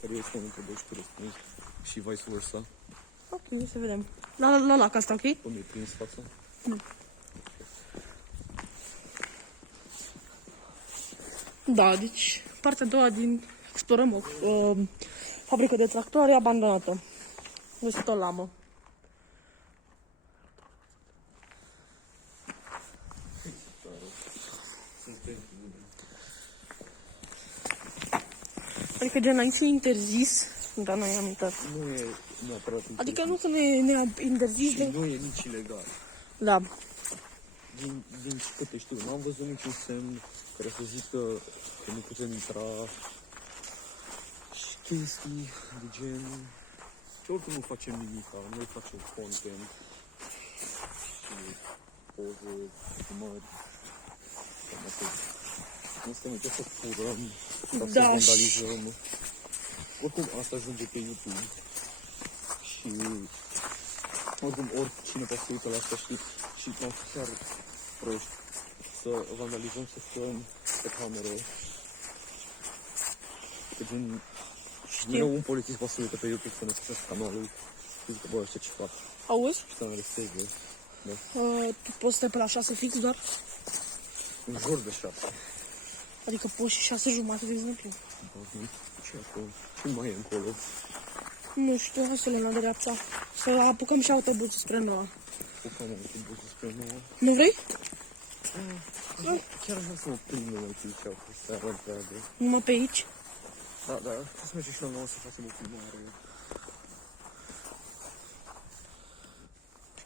Care eu spun că deci răspuns și vice versa. Ok, să vedem. La, ca asta, ok? Cum e prins fața? Da, deci partea a doua din explorăm o fabrică de tractoare abandonată. Este tot lamă. Adică gen aici e interzis, dar noi am uitat. Nu e neapărat Adică nu că ne interzis și de... nu e nici ilegal. Da. Din câte știu, n-am văzut niciun semn care să zică că nu putem intra și chestii de gen. Și oricum nu facem nimica, noi facem content și poze, filmări. Nu suntem uite să furăm, sau să vandalizăm. Oricum asta ajunge pe YouTube și oricum oricine poate să uită la asta, știi? Și m-am fost chiar proști să vandalizăm, să stăm pe cameră. Că gen, eu un polițist poate să uită pe YouTube să ne găsesc canalul și zică, bă, ăștia ce fac? Auzi? Și să ne aresteze. Da. Tu poți să te pe la 6 fix doar? În jur de 6. Adică poți și 6 jumate, de exemplu. Ce acolo? Ce mai e încolo? Nu știu, hai să le luăm de dreapta. Să apucăm și autobuzul spre Noua. Apucăm autobuzul spre Noua. Nu vrei? Chiar vreau să mă prind numai pe aici, au fost seara întreagă. Numai pe aici? Da, trebuie să mergem și la Noua să facem o filmare.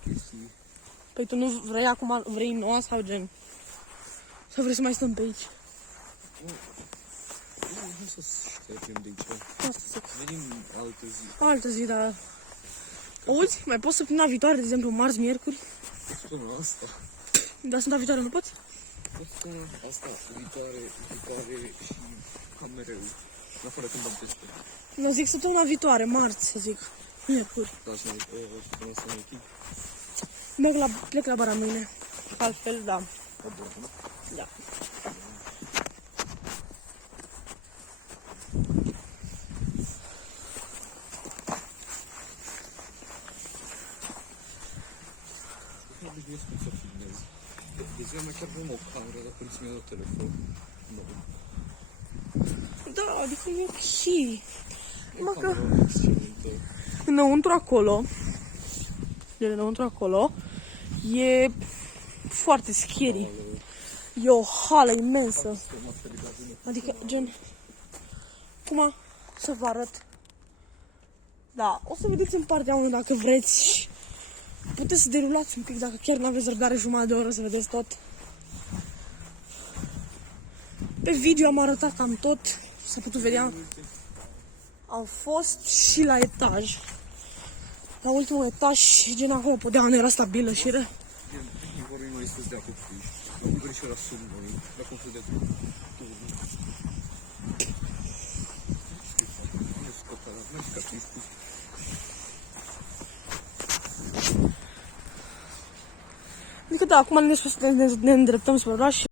Chestii. Păi tu nu vrei acum, vrei Noua sau gen? Sau vrei să mai stăm pe aici? Nu să ștergem de aici. Asta zic. Venim altă zi. Altă zi, dar... Auzi? Mai poți săptămâna viitoare, de exemplu, marți, miercuri? Săptămâna asta. Dar săptămâna viitoare nu poți? Săptămâna asta, viitoare și cam mereu. În afară când am peste. Nu zic săptămâna viitoare, marți, să zic. Miercuri. Da, și săptămâna asta mai Plec la bara mâine. Altfel, da. Da. De ziua mea chiar vreau o cameră, dar poliția mi-a dat telefon. Nu. Da, adică e ok. Mă că... Cameră excelentă. Înăuntru acolo, e foarte scary. E o hală imensă. Adică, gen, cum să vă arăt? Da, o să vedeți în partea 1 dacă vreți. Puteți să derulați un pic dacă chiar nu aveți răbdare jumătate de oră să vedeți tot. Pe video am arătat cam tot, s-a putut vedea. Am fost și la etaj. La ultimul etaj, gen acolo podeaua nu era stabilă și era. Ei vorbim mai sus de acolo fiști. La un și era sub noi, la cum de turn. Nu scota, nu știu ca să-i spus. Adică da, acum ne îndreptăm spre oraș.